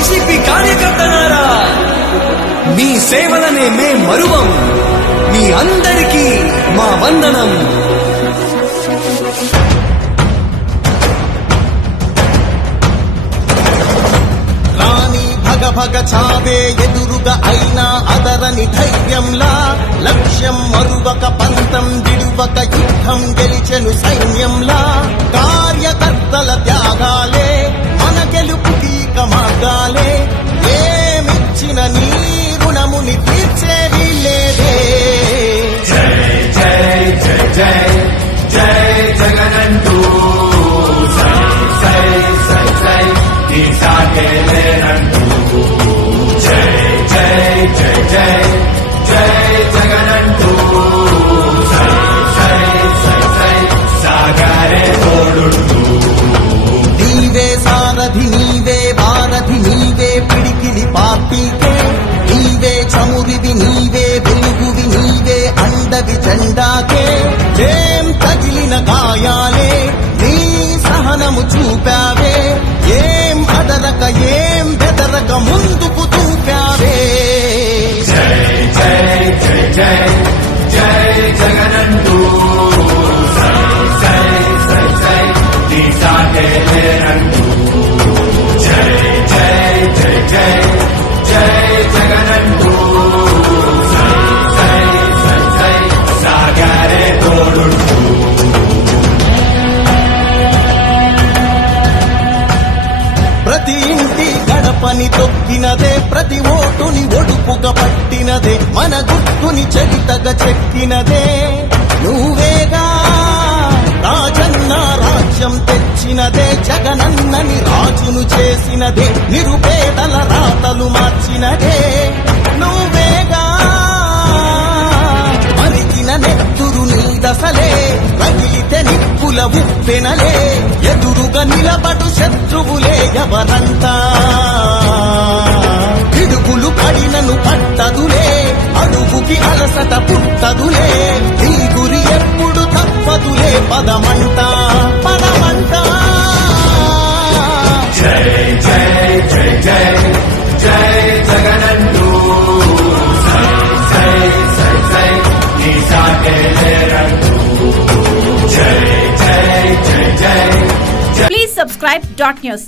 YCP కార్యకర్తలారా, మీ సేవలనే మే మరువం. మీ అందరికీ మా వందనం. భగ చావే ఎదురుగా అయినా అదరని ధైర్యంలా, లక్ష్యం మరువక పంతం విడువక యుద్ధం గెలిచెను సైన్యంలా. కార్యకర్తల త్యాగాలే మన గెలుపు కీక మార్గాలే. ఏమిచ్చిన నీ రుణముని తీర్చేది లేదే. జై జై జై జై జై జగనంటూ సై సై సై సై ఈ సాగే లేనంటూ. జై జై జై జై జై జగనంటూ సై సై సై సై సాగరే తోడుంటూ. నీవే సారథి నీవే వారధి నీవే పిడికిలి పార్టీకే. నీవే చమురివి నీవే వెలుగువి నీవే అండవి జెండాకే. ఏం తగిలిన గాయాలే నీ సహనము చూపావే. ఏం అదరక ఏం బెదరక ముందుకు చూపావే. జై జై జై జై జై జగనంటూ సై సై సై సై ఈ సాగే లేనంటూ. జై జై జై జై జై జగనంటూ సై సై సై సై సాగరే తోడుంటూ. ప్రతి ఇంటి గడపని తొక్కినదే, ప్రతి ఓటుని ఒడుపుగా పట్టినదే, మన గుర్తుని చరితగా చెక్కినదే నువ్వేగా. రాజన్న రాజ్యం తెచ్చినదే, జగనన్నని రాజును చేసినదే, నిరుపేదల రాతలు మార్చినదే నువ్వేగా. మరిగిన నెత్తురు నీ దశలే, రగిలితే నిప్పుల ఉప్పెనలే. ఎదురుగా నిలబడు శత్రువులే ఎవరంతా. పిడుగులు పడినను పట్టదులే, అడుగుకి అలసట పుట్టదులే. ఈ గురి ఎప్పుడు తప్పదులే, పదమంట పదమంట. జై జై జై జై జై జగనంటూ సై సై సై సై ఈ సాగే లేనంటూ. జై జై జై జై. Please subscribe Dot News.